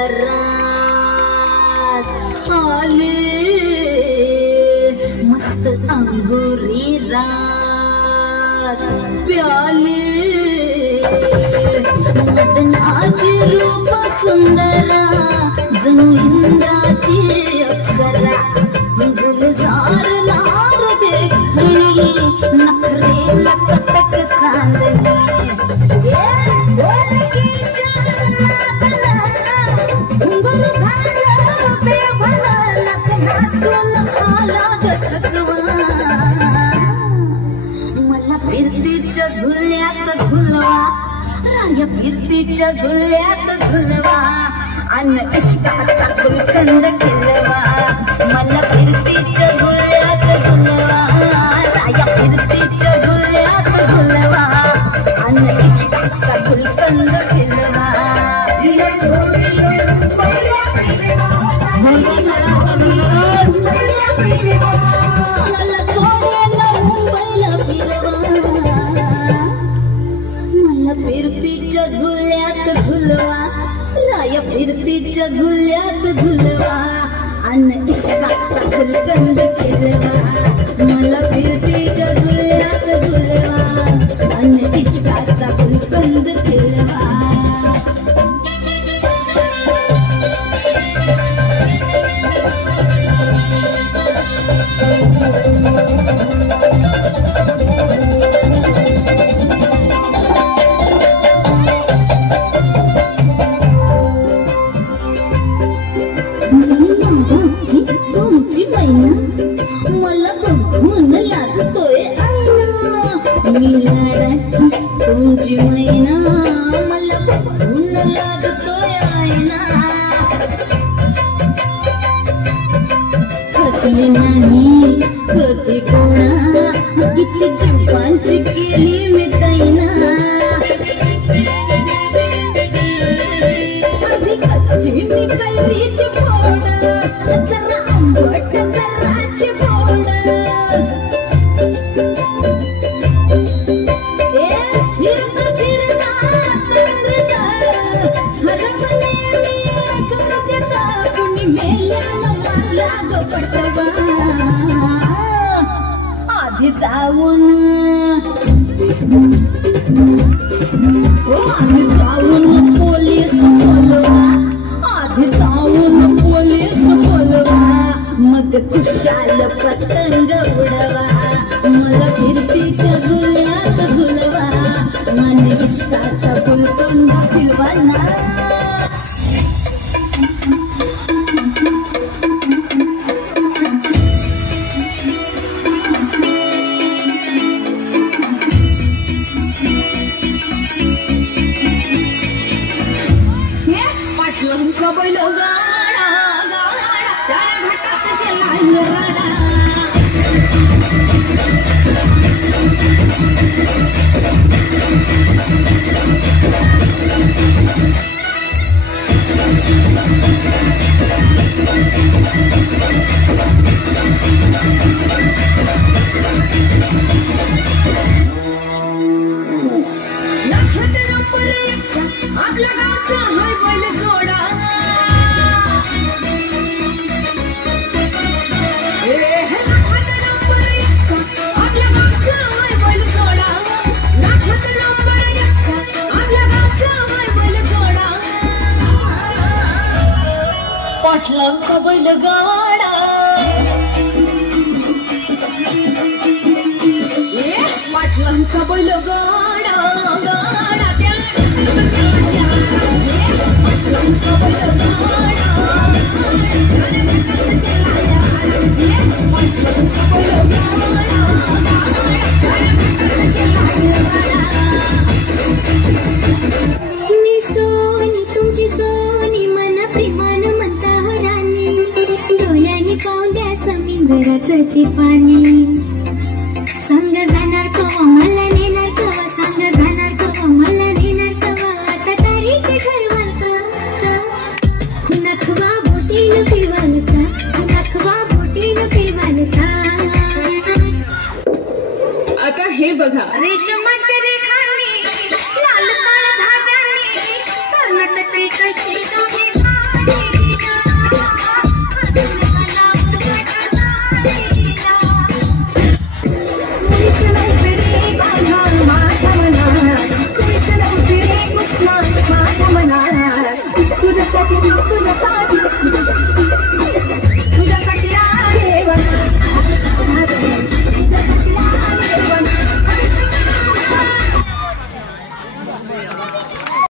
घरात आले मस्त अंगुरी रात प्याले मदनाची रूप सुंदरा जणू इंद्राची अप्सरा गुलजार लाल देखणी नखरेला चटक चांदणी मला फिरतीच्या झुल्यात झुलवा राया फिरतीच्या झुल्यात झुलवा अन इश्काचा गुलकंद खिलवा मला फिरतीच्या झुल्यात झुलवा राया फिरतीच्या झुल्यात झुलवा अन इश्काचा गुलकंद खिलवा फिरतीच्या झुल्यात झुलवा राया फिरतीच्या झुल्यात झुलवा अन इश्काचा गुलकंद खिलवा मला फिरतीच्या झुल्यात झुलवा अन इश्काचा गुलकंद खिलवा तुमची मैना मला बघून लाजतोय आईना मी लाडाची तुमची मैना मला बघून लाजतोय आईना हसले नाही कधी कोणा किती जीवांची केली मी दैना आधी कच्ची मी कैरीची फोड जरा आंबट जराशी फोड फिरता फिरता चंद्रता हरवले मी तुझ्या कुणी मेल्यानं मारला ग पटवा आधी जाऊन आधी जाऊन पोलीस बोलवा आधी जाऊन पोलीस बोलवा मग खुशाल पतंग उडवा मला फिरतीच्या झुल्यात झुलवा मन इश्काचा गुलकंद खिलवा ना पाटलांचा बैल गाडा गाडा त्या घाटात गेला राडा आपल्या गावचा हाय बैल जोडा आपल्या गावचा हाय बैल जोडा लाखात नंबर आपल्या गावचा हाय बैल जोडा पाटलांचा बैल गाडा पाटलांचा बैल गाडा गाडा त्या मी सोनी तुमची सोनी मना प्रेमान म्हणता राणी डोळ्याने पाहून द्या समुद्राचं ते पाणी संग जाणार कवा मला नेणार कवा संग जाणार कवा मला नेणार कवा आता तारीख ठरवाल का नखवा बोटीनं फिरवाल का नखवा बोटीनं फिरवाल का आता हे बघा रेशमाच्या रेखांनी लाल काळ धाग्यांनी कर्नाटकी कशी तुझ्यासाठी तुझ्यासाठी